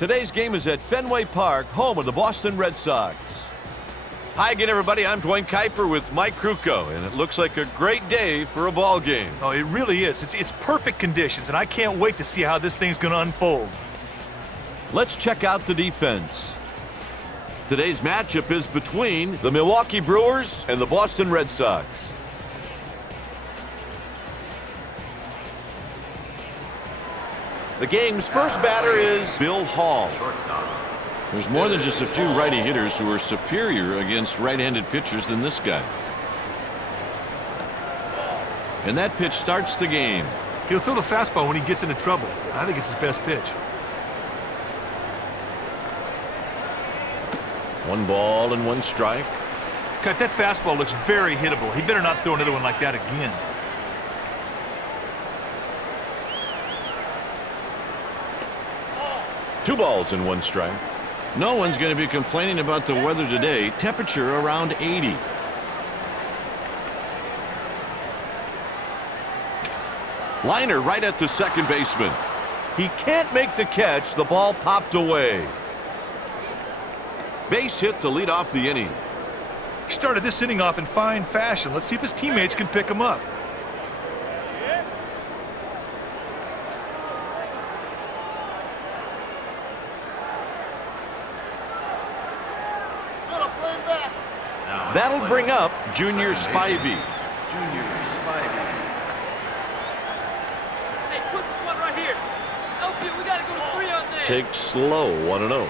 Today's game is at Fenway Park, home of the Boston Red Sox. Hi again, everybody. I'm Dwayne Kuiper with Mike Kruko, and it looks like a great day for a ball game. Oh, it really is. It's perfect conditions, and I can't wait to see how this thing's going to unfold. Let's check out the defense. Today's matchup is between the Milwaukee Brewers and the Boston Red Sox. The game's first batter is Bill Hall. There's more than just a few righty hitters who are superior against right-handed pitchers than this guy. And that pitch starts the game. He'll throw the fastball when he gets into trouble. I think it's his best pitch. 1 ball and 1 strike. Cut, that fastball looks very hittable. He better not throw another one like that again. Two balls and 1 strike. No one's going to be complaining about the weather today. Temperature around 80. Liner right at the second baseman. He can't make the catch. The ball popped away. Base hit to lead off the inning. He started this inning off in fine fashion. Let's see if his teammates can pick him up. That'll bring up Junior Spivey. Hey, put this one right here. Outfield, we gotta go to 3 on there. Takes slow, 1-0.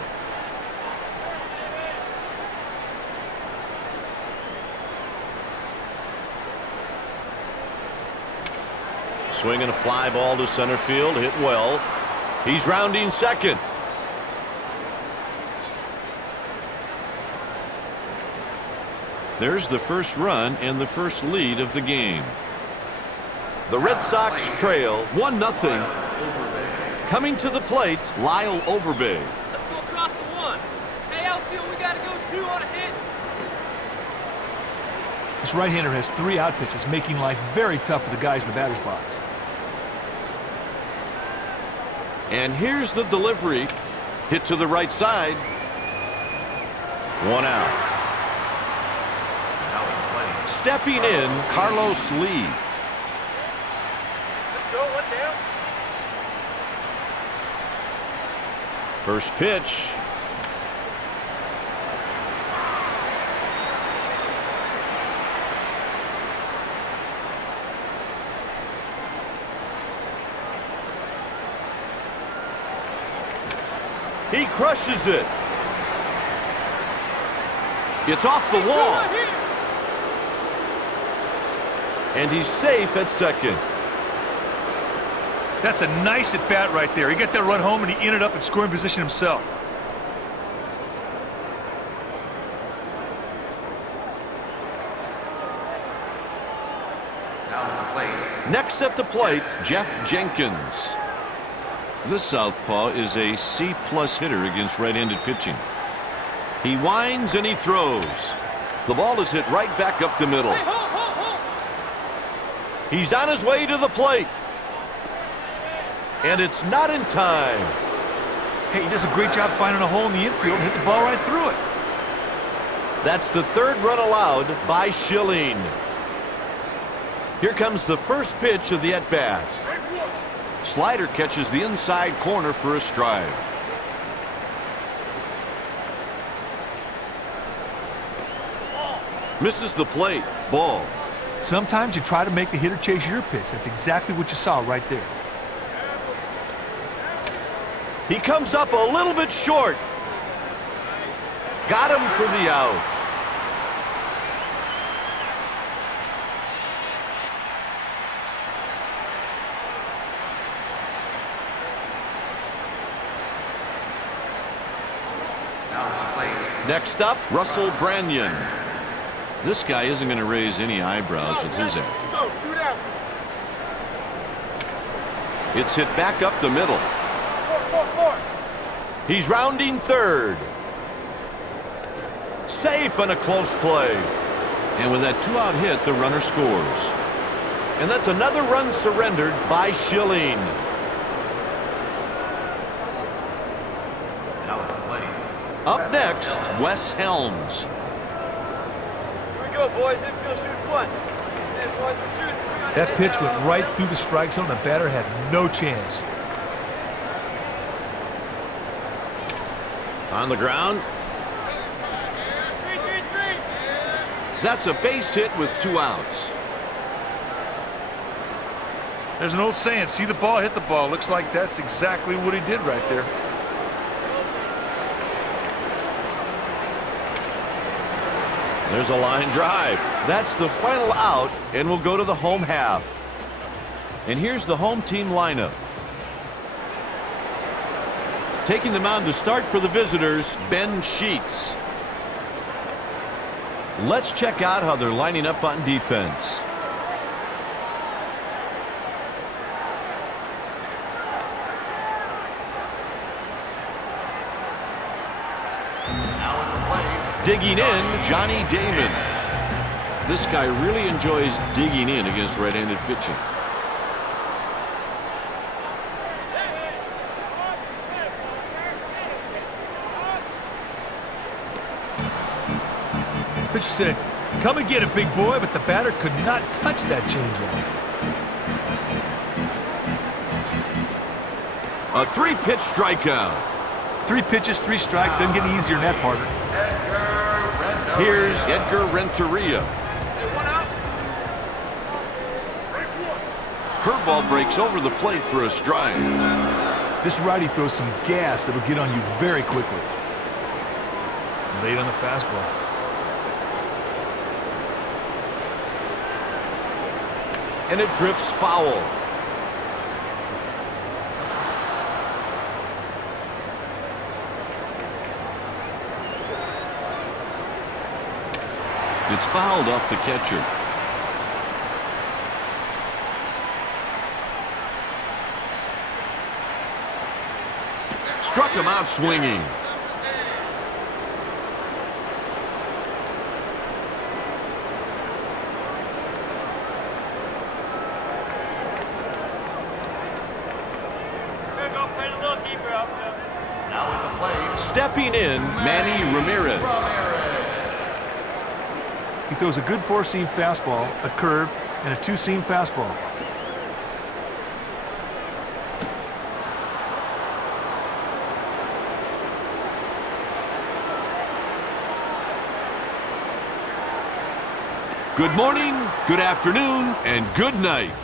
Swinging a fly ball to center field, hit well. He's rounding second. There's the first run and the first lead of the game. The Red Sox trail 1-0. Coming to the plate, Lyle Overbay. Let's go across the 1. Hey, outfield, we gotta go 2 on a hit. This right-hander has 3 out pitches, making life very tough for the guys in the batter's box. And here's the delivery. Hit to the right side. 1 out. Stepping in, Carlos Lee. Let's go, 1 down. First pitch. He crushes it. It's off the wall. And he's safe at second. That's a nice at-bat right there. He got that run home, and he ended up in scoring position himself. Now at the plate. Next at the plate, Jeff Jenkins. This southpaw is a C-plus hitter against right-handed pitching. He winds and he throws. The ball is hit right back up the middle. Hey, hold. He's on his way to the plate. And it's not in time. Hey, he does a great job finding a hole in the infield and hit the ball right through it. That's the 3rd run allowed by Schilling. Here comes the first pitch of the at-bat. Slider catches the inside corner for a strike. Misses the plate. Ball. Sometimes you try to make the hitter chase your pitch. That's exactly what you saw right there. He comes up a little bit short. Got him for the out. Now at the plate. Next up, Russell Branyan. This guy isn't going to raise any eyebrows at his end. Go, 2 down. It's hit back up the middle. 4. He's rounding third. Safe on a close play. And with that 2-out hit, the runner scores. And that's another run surrendered by Schilling. Up next, Wes Helms. Here we go, boys. Infield shoots one. Hey, boys, we're shooting. That pitch went right through the strike zone. The batter had no chance. On the ground. 3-3-3. That's a base hit with 2 outs. There's an old saying, see the ball, hit the ball. Looks like that's exactly what he did right there. There's a line drive. That's the final out, and we'll go to the home half. And here's the home team lineup. Taking the mound to start for the visitors, Ben Sheets. Let's check out how they're lining up on defense. Digging in, Johnny Damon. This guy really enjoys digging in against right-handed pitching. Pitcher said, come and get it, big boy, but the batter could not touch that changeup. A 3-pitch strikeout. 3 pitches, 3 strikes. Doesn't get any easier than that, partner. Here's Edgar Renteria. Hey, 1 out. Curveball breaks over the plate for a strike. This righty throws some gas that'll get on you very quickly. Late on the fastball. And it drifts foul. It's fouled off the catcher. Struck him out swinging. Here we go. Play a little deeper out there. Now at the plate, Stepping in, Manny Ramirez. He throws a good 4-seam fastball, a curve, and a 2-seam fastball. Good morning, good afternoon, and good night.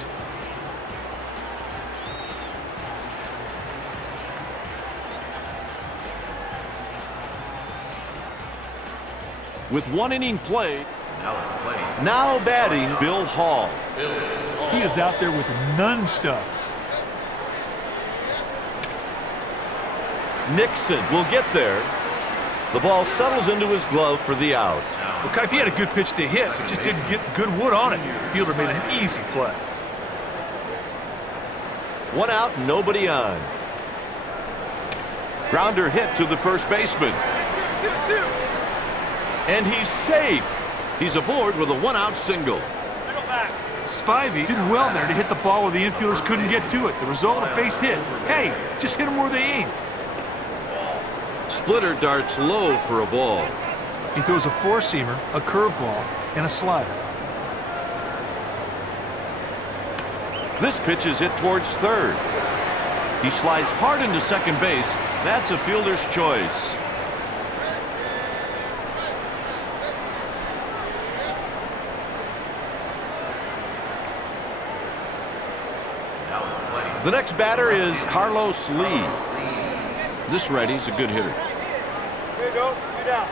With 1 inning played, now at the plate, now batting Bill Hall. He is out there with none stuffs. Nixon will get there. The ball settles into his glove for the out. Well, Kipe, he had a good pitch to hit, but just didn't get good wood on it. The fielder made an easy play. 1 out, nobody on. Grounder hit to the first baseman. And he's safe. He's aboard with a 1-out single. Middle back. Spivey did well there to hit the ball where the infielders couldn't get to it. The result, a base hit. Hey, just hit them where they aimed. Splitter darts low for a ball. He throws a 4-seamer, a curveball, and a slider. This pitch is hit towards third. He slides hard into second base. That's a fielder's choice. now at the plate, The next batter is Carlos Lee. This righty's a good hitter. Here we go. 2 down.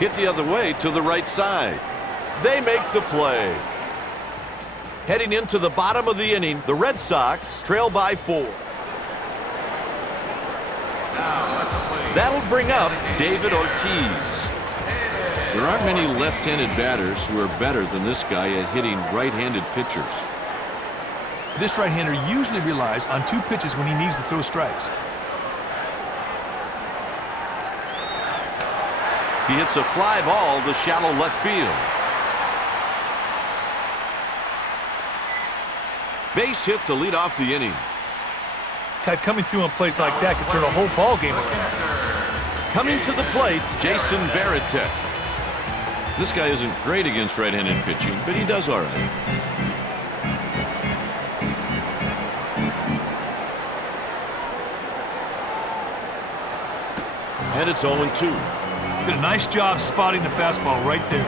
Hit the other way to the right side. They make the play. Heading into the bottom of the inning, the Red Sox trail by 4. That'll bring up David Ortiz. There aren't many left-handed batters who are better than this guy at hitting right-handed pitchers. This right-hander usually relies on 2 pitches when he needs to throw strikes. He hits a fly ball to shallow left field. Base hit to lead off the inning. Guy coming through on plays like that can turn a whole ball game around. Coming to the plate, Jason Varitek. This guy isn't great against right-handed pitching, but he does all right. And it's 0-2. Did a nice job spotting the fastball right there.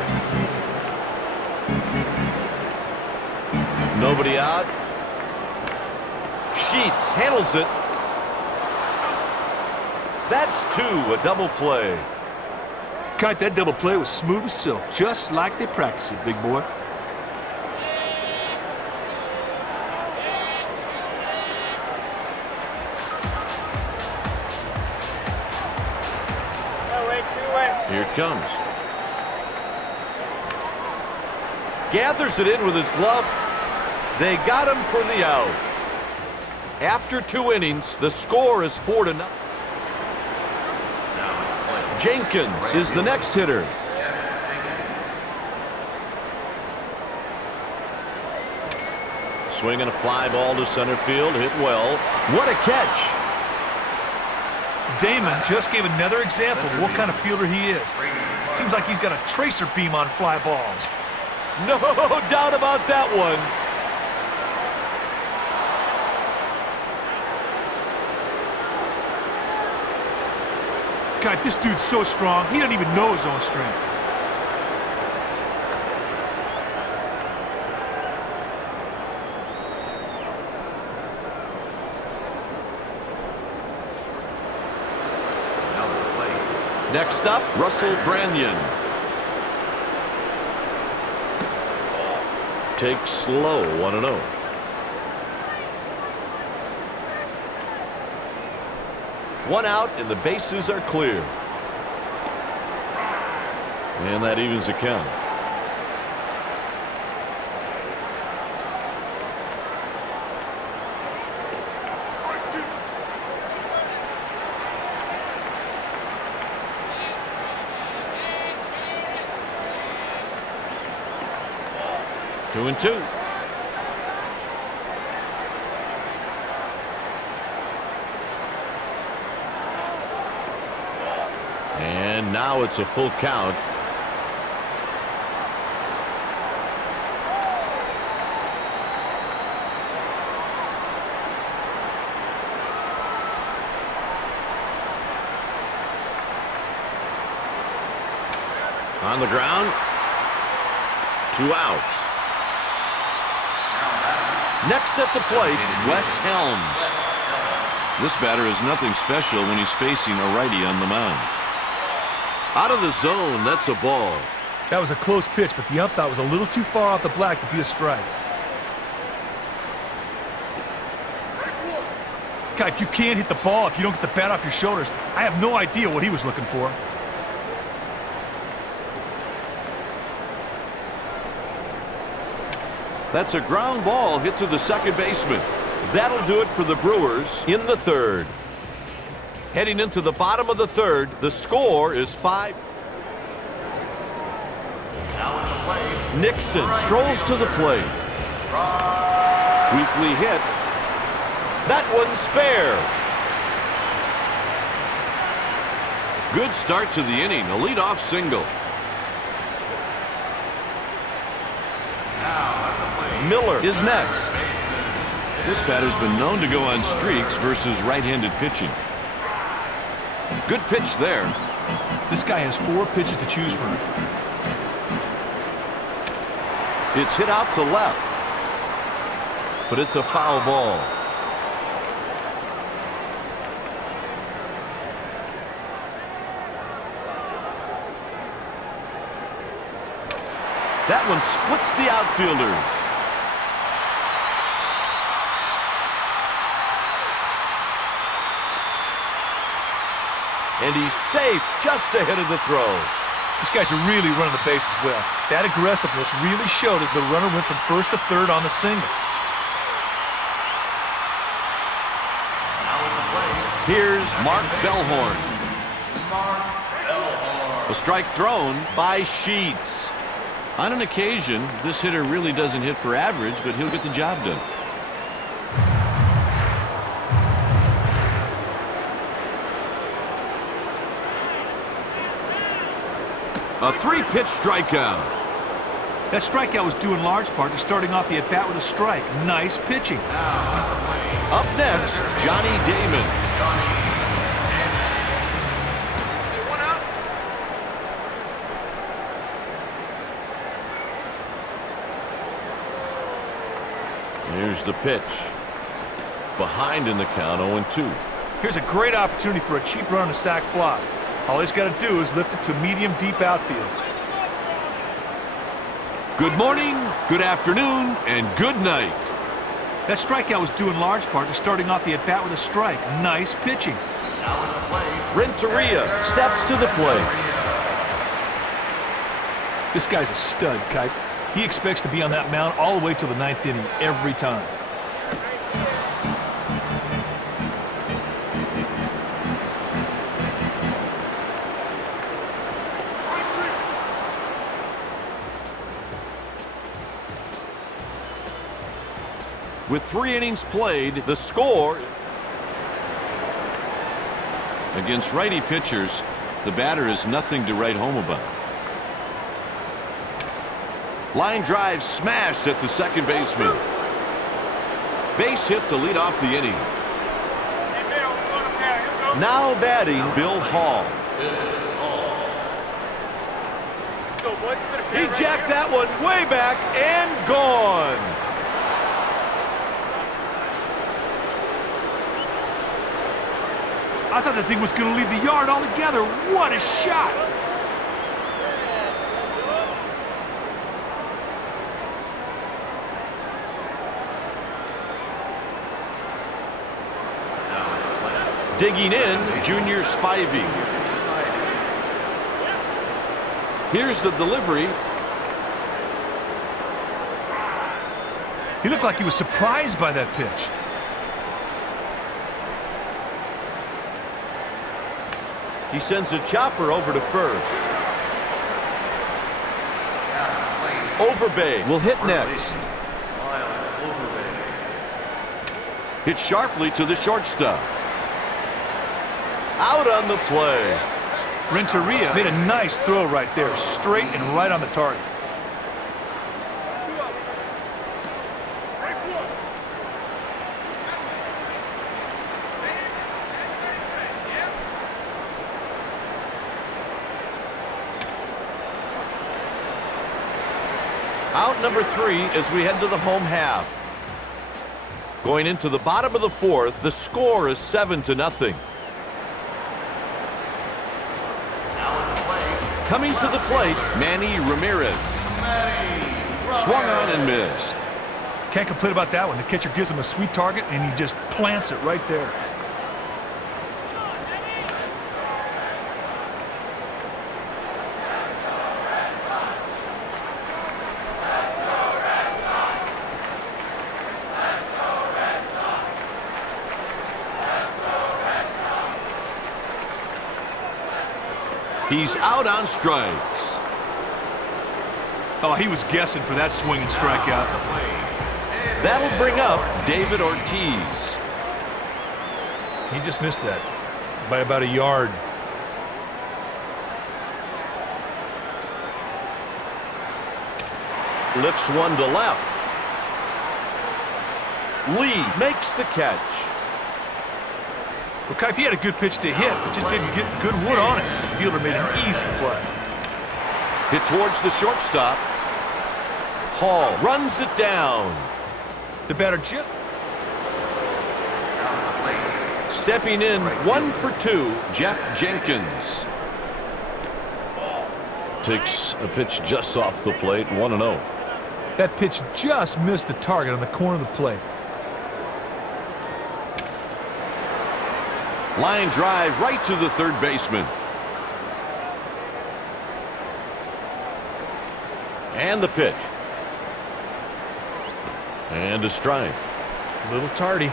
Nobody out. Sheets handles it. That's 2, a double play. Kite, that double play was smooth as silk, just like they practice it, big boy. Here it comes. Gathers it in with his glove. They got him for the out. After 2 innings, the score is 4-0. Jenkins is the next hitter. Swinging a fly ball to center field, hit well. What a catch! Damon just gave another example of what kind of fielder he is. Seems like he's got a tracer beam on fly balls. No doubt about that one. God, this dude's so strong, he doesn't even know his own strength. Next up, Russell Branyan. Takes slow, 1-0. One out and the bases are clear. And that evens the count. Two and 2. And now it's a full count. On the ground. 2 outs. Next at the plate, Wes Helms. This batter is nothing special when he's facing a righty on the mound. Out of the zone, that's a ball. That was a close pitch, but the ump thought was a little too far off the black to be a strike. God, you can't hit the ball if you don't get the bat off your shoulders. I have no idea what he was looking for. That's a ground ball hit to the second baseman. That'll do it for the Brewers in the third. Heading into the bottom of the third, the score is 5. Nixon strolls to the plate. Weakly hit. That one's fair. Good start to the inning, a leadoff single. Miller is next. This batter's been known to go on streaks versus right-handed pitching. Good pitch there. This guy has 4 pitches to choose from. It's hit out to left, but it's a foul ball. That one splits the outfielder. And he's safe just ahead of the throw. These guys are really running the bases well. That aggressiveness really showed as the runner went from first to third on the single. Here's Mark Bellhorn. A strike thrown by Sheets. On an occasion, this hitter really doesn't hit for average, but he'll get the job done. A 3-pitch strikeout. That strikeout was due in large part to starting off the at-bat with a strike. Nice pitching. Up next, Johnny Damon. Hey, 1 out. Here's the pitch. Behind in the count, 0-2. Here's a great opportunity for a cheap run on a sac fly. All he's got to do is lift it to medium deep outfield. Good morning, good afternoon, and good night. That strikeout was due in large part to starting off the at-bat with a strike. Nice pitching. Renteria steps to the plate. This guy's a stud, Kite. He expects to be on that mound all the way till the 9th inning every time. With 3 innings played, the score. Against righty pitchers, the batter is nothing to write home about. Line drive smashed at the second baseman. Base hit to lead off the inning. Now batting, Bill Hall. Let's go, boys. He jacked that one way back and gone. I thought that thing was going to leave the yard altogether. What a shot! Digging in, Junior Spivey. Here's the delivery. He looked like he was surprised by that pitch. He sends a chopper over to first. Overbay will hit next. Hit sharply to the shortstop. Out on the play. Renteria made a nice throw right there, straight and right on the target. Out number 3 as we head to the home half. Going into the bottom of the 4th, the score is 7-0. Coming to the plate, Manny Ramirez. Swung on and missed. Can't complain about that one. The catcher gives him a sweet target, and he just plants it right there. He's out on strikes. Oh, he was guessing for that swing and strikeout. That'll bring up David Ortiz. He just missed that by about a yard. Lifts one to left. Lee makes the catch. Well, Kipe, he had a good pitch to hit, but just didn't get good wood on it. The fielder made an easy play. Hit towards the shortstop. Hall runs it down. The batter just... Stepping in, 1 for 2, Jeff Jenkins. Takes a pitch just off the plate, 1-0. That pitch just missed the target on the corner of the plate. Line drive right to the third baseman. And the pitch. And a strike. A little tardy.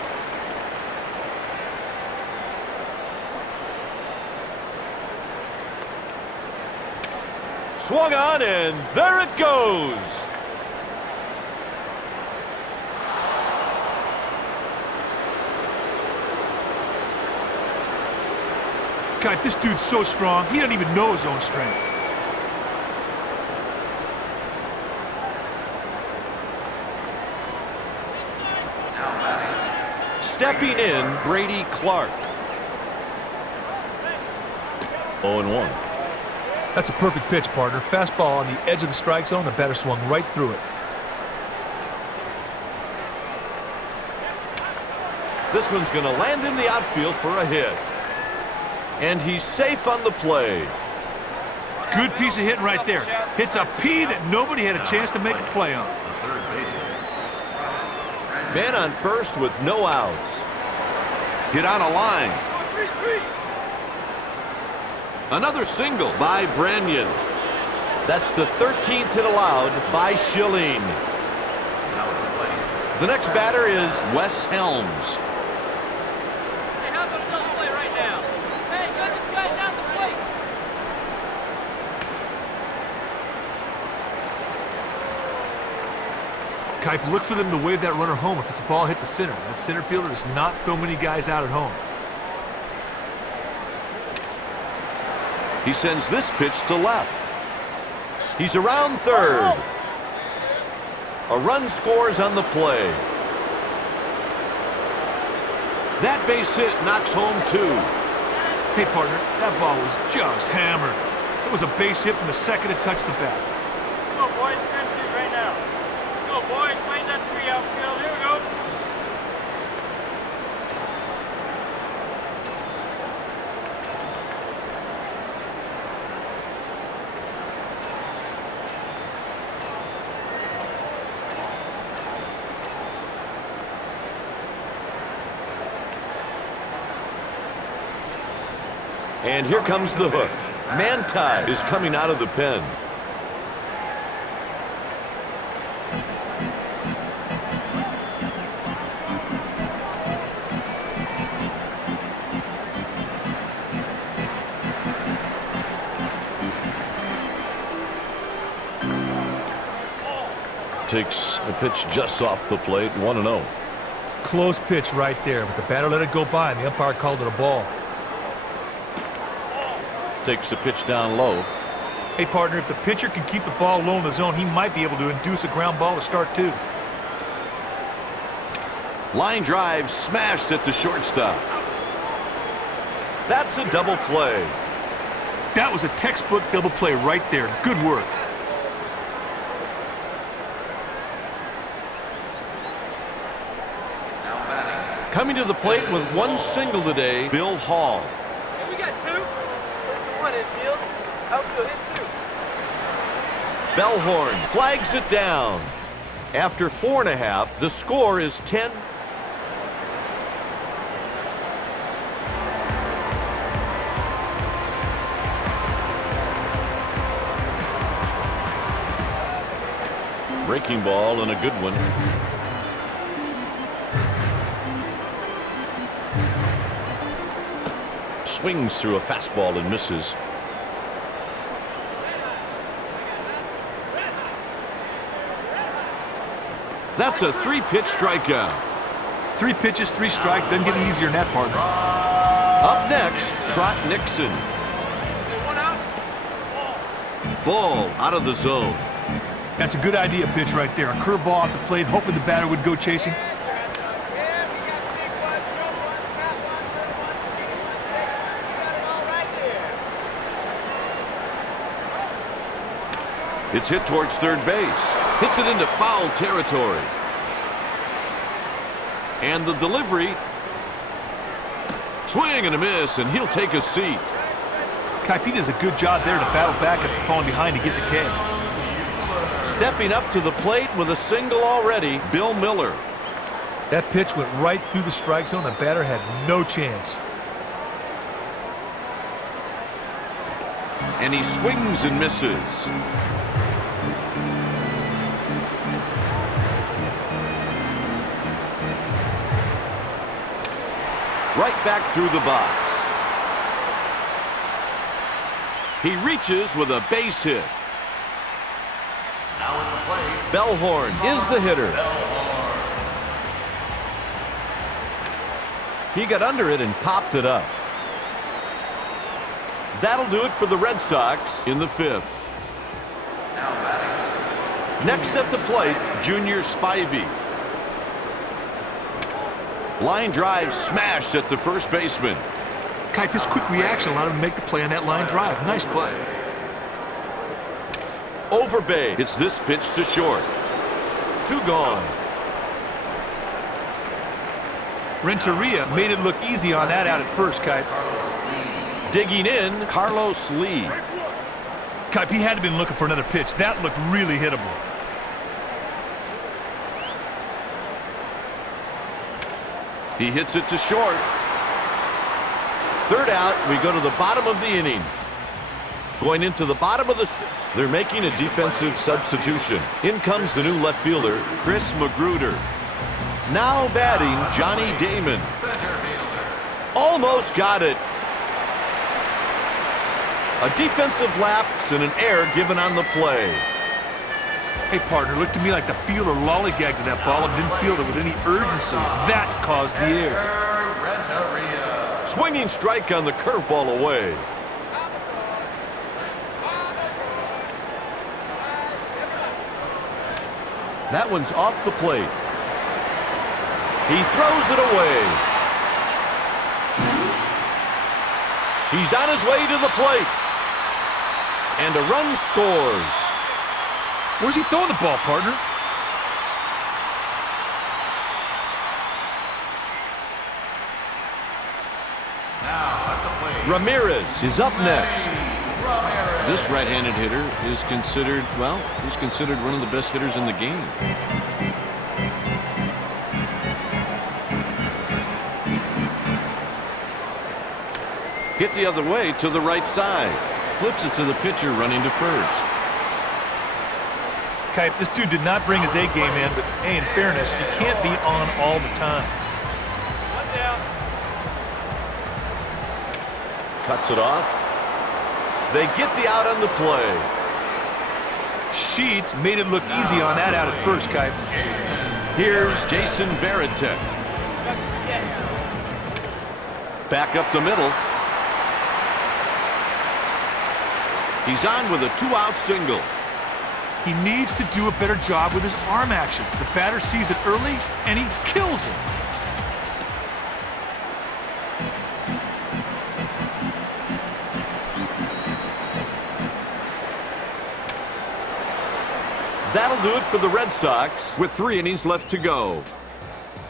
Swung on, and there it goes. God, this dude's so strong, he doesn't even know his own strength. Stepping in, Brady Clark. 0-1. That's a perfect pitch, partner. Fastball on the edge of the strike zone. The batter swung right through it. This one's going to land in the outfield for a hit. And he's safe on the play. Good piece of hitting right there. Hits a P that nobody had a chance to make a play on. The third baseman. Man on first with no outs. Get on a line. Another single by Branyan. That's the 13th hit allowed by Schilling. Now at the plate. The next batter is Wes Helms. Hey, how about another play right now? Hey, get this guy down the plate. Kipe, look for them to wave that runner home if it's a ball hit the center. That center fielder does not throw many guys out at home. He sends this pitch to left. He's around third. A run scores on the play. That base hit knocks home 2. Hey, partner, that ball was just hammered. It was a base hit from the second it touched the bat. Go, boys. Turn 3 right now. Go, boys. Play that 3 outfield. Here we go. And here comes the hook. Manti is coming out of the pen. Takes a pitch just off the plate, 1-0. Close pitch right there, but the batter let it go by, and the umpire called it a ball. Takes a pitch down low. Hey, partner, if the pitcher can keep the ball low in the zone, he might be able to induce a ground ball to start, too. Line drive smashed at the shortstop. That's a double play. That was a textbook double play right there. Good work. Now batting. Coming to the plate with one single today, Bill Hall. Hey, we got 2. There's the 1 infield. Outfield hit 2. Bellhorn flags it down. After 4.5, the score is 10. Breaking ball and a good one. Swings through a fastball and misses. That's a 3-pitch strikeout. 3 pitches, 3 strike. Doesn't get easier than that, partner. Up next, Trot Nixon. 1 out. Ball out of the zone. That's a good idea pitch right there. A curveball off the plate, hoping the batter would go chasing. It's hit towards third base. Hits it into foul territory. And the delivery. Swing and a miss, and he'll take a seat. Kipe does a good job there to battle back after falling behind to get the K. Stepping up to the plate with a single already, Bill Miller. That pitch went right through the strike zone. The batter had no chance. And he swings and misses. Right back through the box. He reaches with a base hit. Now at the plate. Bellhorn is the hitter. He got under it and popped it up. That'll do it for the Red Sox in the 5th. Now batting. Next at the plate, Junior Spivey. Line drive smashed at the first baseman. Kipe, his quick reaction allowed him to make the play on that line drive. Nice play. Overbay hits this pitch to short. 2 gone. Renteria made it look easy on that out at first, Kipe. Digging in, Carlos Lee. Kipe, he had to been looking for another pitch. That looked really hittable. He hits it to short. 3rd out, we go to the bottom of the inning. Going into the bottom of the... They're making a defensive substitution. In comes the new left fielder, Chris Magruder. Now batting, Johnny Damon. Almost got it. A defensive lapse and an error given on the play. Hey, partner, looked to me like the fielder lollygagged to that ball and didn't field it with any urgency. That caused the error. Swinging strike on the curveball away. That one's off the plate. He throws it away. He's on his way to the plate. And a run scores. Where's he throwing the ball, partner? Ramirez is up next. This right-handed hitter is considered, well, he's considered one of the best hitters in the game. Hit the other way to the right side. Flips it to the pitcher running to first. Kipe, this dude did not bring his A game in, but hey, in fairness, he can't be on all the time. 1 down. Cuts it off. They get the out on the play. Sheets made it look easy on that out at first, Kipe. Here's Jason Varitek. Back up the middle. He's on with a 2-out single. He needs to do a better job with his arm action. The batter sees it early, and he kills it. That'll do it for the Red Sox with 3 innings left to go.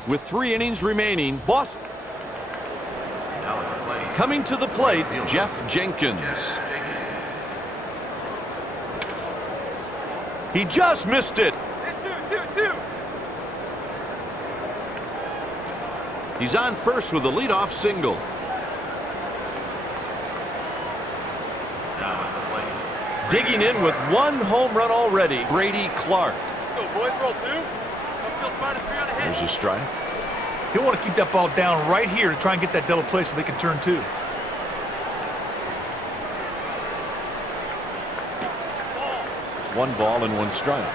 With 3 innings remaining, Boston. Coming to the plate, Jeff Jenkins. He just missed it. 2-2-2. He's on first with a leadoff single. Digging in with 1 home run already, Brady Clark. Go, boys, roll 2. Upfield trying to 3 on the head. There's a strike. He'll want to keep that ball down right here to try and get that double play so they can turn 2. 1 ball and 1 strike.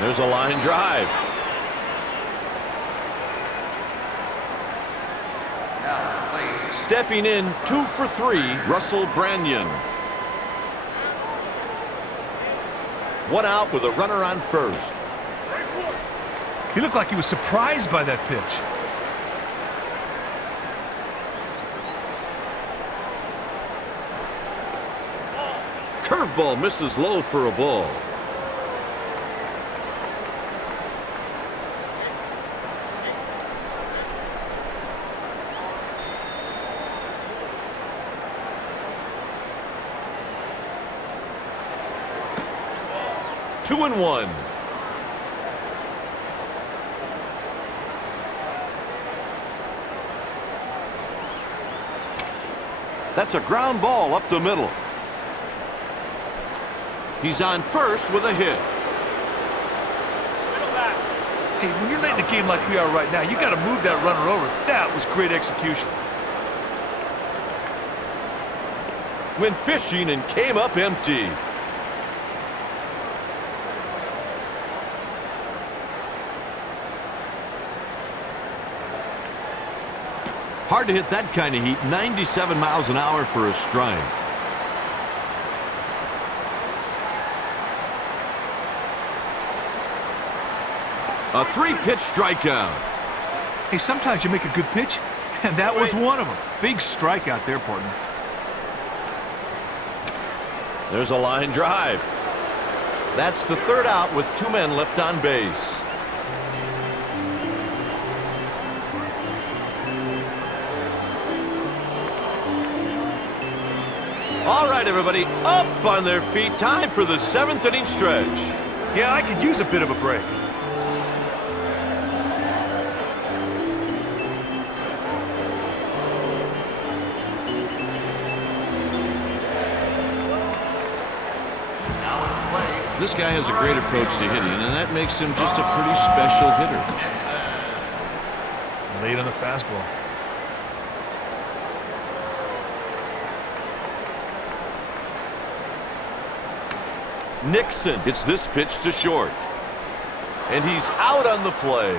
There's a line drive. Stepping in 2 for 3, Russell Branyan. 1 out with a runner on first. He looked like he was surprised by that pitch. Curveball misses low for a ball. Two and 1. That's a ground ball up the middle. He's on first with a hit. Hey, when you're late in the game like we are right now, you got to move that runner over. That was great execution. Went fishing and came up empty. Hard to hit that kind of heat. 97 miles an hour for a strike. A 3-pitch strikeout. Hey, sometimes you make a good pitch, and that was one of them. Big strikeout there, partner. There's a line drive. That's the 3rd out with 2 men left on base. All right, everybody, up on their feet. Time for the 7th inning stretch. Yeah, I could use a bit of a break. This guy has a great approach to hitting, and that makes him just a pretty special hitter. Late on the fastball. Nixon hits this pitch to short. And he's out on the play.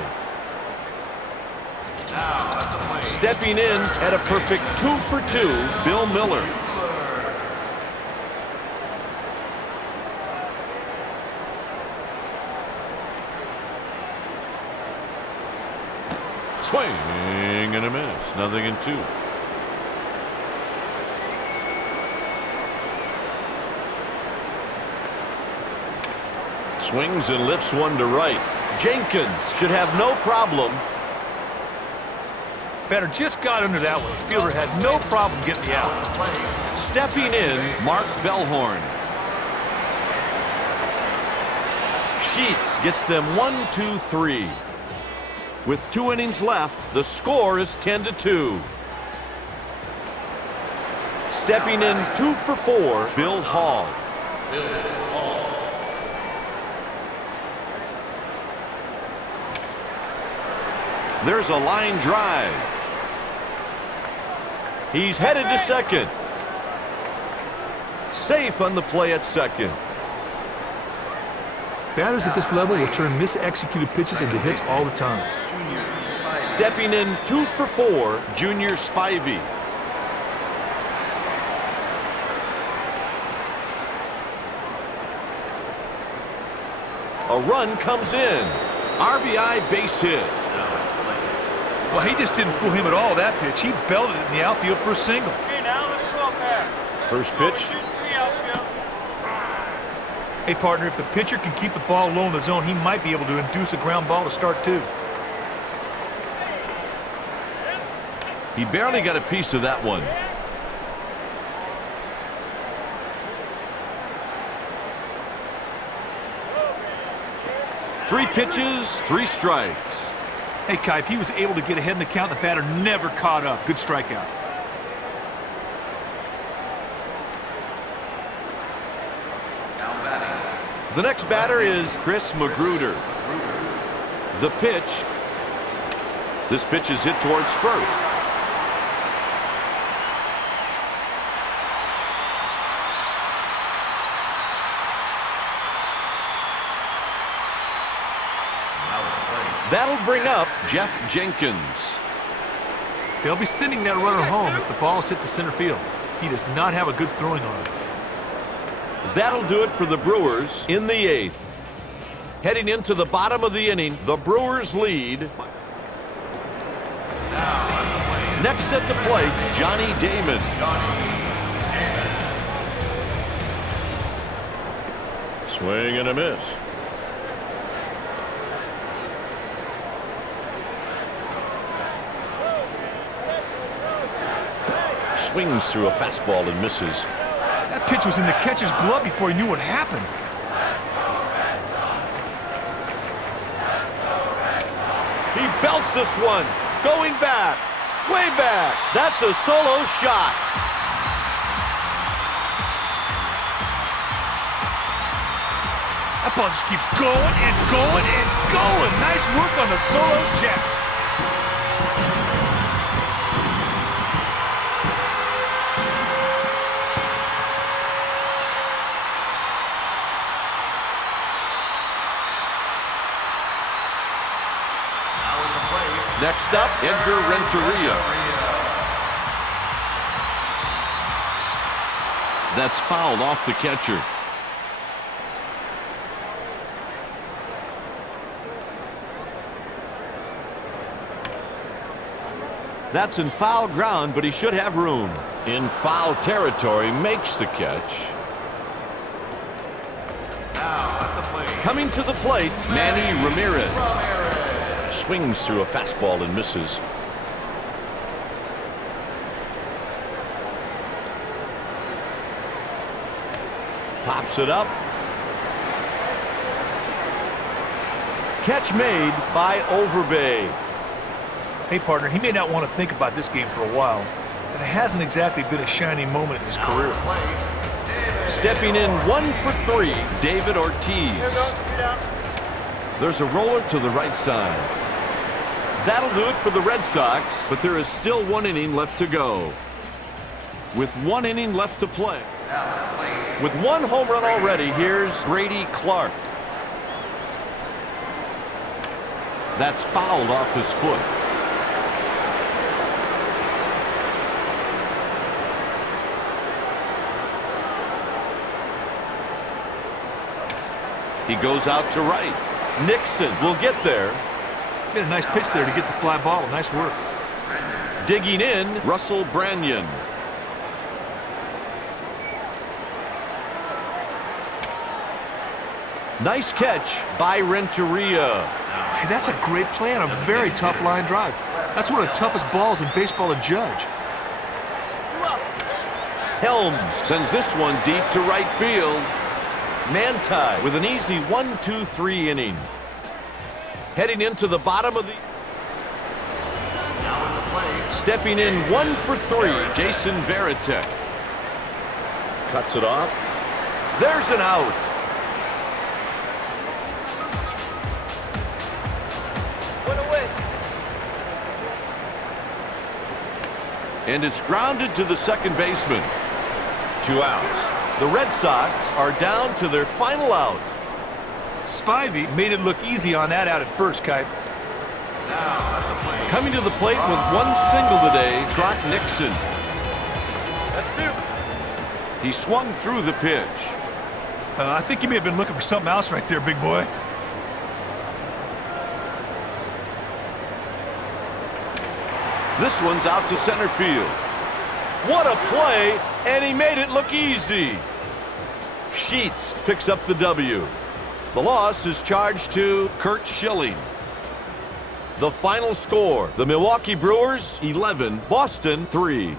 Now at the plate. Stepping in at a perfect 2 for 2, Bill Miller. Swing and a miss. Nothing in 2. Swings and lifts one to right. Jenkins should have no problem. Batter just got under that one. Fielder had no problem getting the out. Stepping in, Mark Bellhorn. Sheets gets them 1, 2, 3. With 2 innings left, the score is 10-2. Stepping in 2 for 4, Bill Hall. There's a line drive. He's headed to second. Safe on the play at second. Batters at this level will turn mis-executed pitches into hits all the time. Stepping in 2 for 4, Junior Spivey. A run comes in. RBI base hit. Well, he just didn't fool him at all, that pitch. He belted it in the outfield for a single. Okay, now let's swap back. First pitch. Shoot 3 outfield. Hey, partner, if the pitcher can keep the ball low in the zone, he might be able to induce a ground ball to start, too. He barely got a piece of that one. Three pitches, 3 strikes. Hey, Kipe, he was able to get ahead in the count. The batter never caught up. Good strikeout. Now batting. The next batter is Chris Magruder. The pitch. This pitch is hit towards first. That'll bring up Jeff Jenkins. They'll be sending that runner home if the ball's hit the center field. He does not have a good throwing arm. That'll do it for the Brewers in the 8th. Heading into the bottom of the inning, the Brewers lead. Next at the plate, Johnny Damon. Swing and a miss. Swings through a fastball and misses. That pitch was in the catcher's glove before he knew what happened. He belts this one. Going back. Way back. That's a solo shot. That ball just keeps going and going and going. Nice work on the solo jack. Next up, Edgar Renteria. That's fouled off the catcher. That's in foul ground, but he should have room. In foul territory, makes the catch. Now at the plate. Coming to the plate, Manny Ramirez. Swings through a fastball and misses. Pops it up. Catch made by Overbay. Hey, partner, he may not want to think about this game for a while, and it hasn't exactly been a shining moment in his career. Stepping in 1 for 3, David Ortiz. Here goes, 3 down. There's a roller to the right side. That'll do it for the Red Sox, but there is still 1 inning left to go. With 1 inning left to play. With 1 home run already, here's Brady Clark. That's fouled off his foot. He goes out to right. Nixon will get there. Made a nice pitch there to get the fly ball. Nice work. Digging in, Russell Branyan. Nice catch by Renteria. Hey, that's a great play on a very tough line drive. That's one of the toughest balls in baseball to judge. Helms sends this one deep to right field. Manti with an easy 1-2-3 inning. Heading into the bottom of the... Stepping in 1 for 3, Jason Varitek. Cuts it off. There's an out. One away. And it's grounded to the second baseman. 2 outs. The Red Sox are down to their final out. Spivey made it look easy on that out at first, Kite. Coming to the plate with 1 single today, Trot Nixon. That's 2. He swung through the pitch. I think you may have been looking for something else right there, big boy. This one's out to center field. What a play, and he made it look easy. Sheets picks up the W. The loss is charged to Kurt Schilling. The final score, the Milwaukee Brewers 11, Boston 3.